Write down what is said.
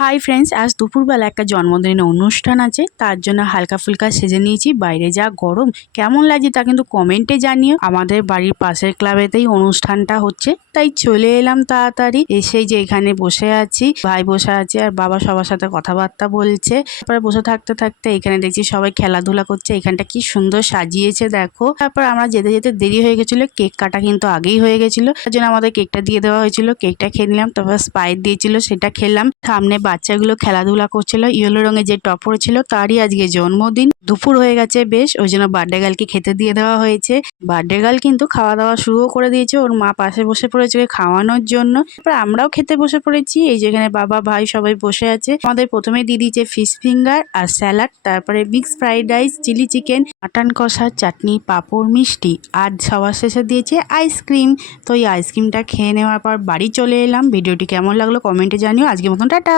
Hi friends, আজ দুপুরবেলা একটা জন্মদিনের অনুষ্ঠান আছে, তার জন্য হালকা ফুলকা সেজে নিয়েছি। বাইরে যা গরম, কেমন লাগছে তা কিন্তু কমেন্টে জানিও। আমাদের বাড়ির পাশের ক্লাবেতেই অনুষ্ঠানটা হচ্ছে, তাই চলে এলাম তাড়াতাড়ি। এসেই যে এখানে বসে আছি, ভাই বসে আছে আর বাবা সবার সাথে কথাবার্তা বলছে। তারপরে বসে থাকতে থাকতে এখানে দেখছি সবাই খেলাধুলা করছে। এখানটা কি সুন্দর সাজিয়েছে দেখো। তারপর আমরা যেতে যেতে দেরি হয়ে গেছিলো, কেক কাটা কিন্তু আগেই হয়ে গেছিলো, তার জন্য আমাদের কেকটা দিয়ে দেওয়া হয়েছিল। কেকটা খেয়ে নিলাম, তারপর স্প্রাইট দিয়েছিল সেটা খেলাম। সামনে বাচ্চাগুলো খেলাধুলা করছিল, ইয়েলো রঙের যে টপ পরেছিল তারই আজকে জন্মদিন। দুপুর হয়ে গেছে বেশ, ওই জন্য বার্থডে গার্লকে খেতে দিয়ে দেওয়া হয়েছে। বার্থডে গার্ল কিন্তু খাওয়া দাওয়া শুরুও করে দিয়েছে, ওর মা পাশে বসে পড়েছে খাওয়ানোর জন্য। তারপর আমরাও খেতে বসে পড়েছি। এই যেখানে বাবা ভাই সবাই বসে আছে। আমাদের প্রথমে দিয়ে দিয়েছে ফিশ ফিঙ্গার আর স্যালাড, তারপরে mix fried rice, chilli chicken, mutton কষা, চাটনি, পাঁপড়, মিষ্টি, আর সবার শেষে দিয়েছে আইসক্রিম। তো এই আইসক্রিমটা খেয়ে নেওয়ার পর বাড়ি চলে এলাম। ভিডিওটি কেমন লাগলো কমেন্টে জানিও। আজকের মতন টাটা।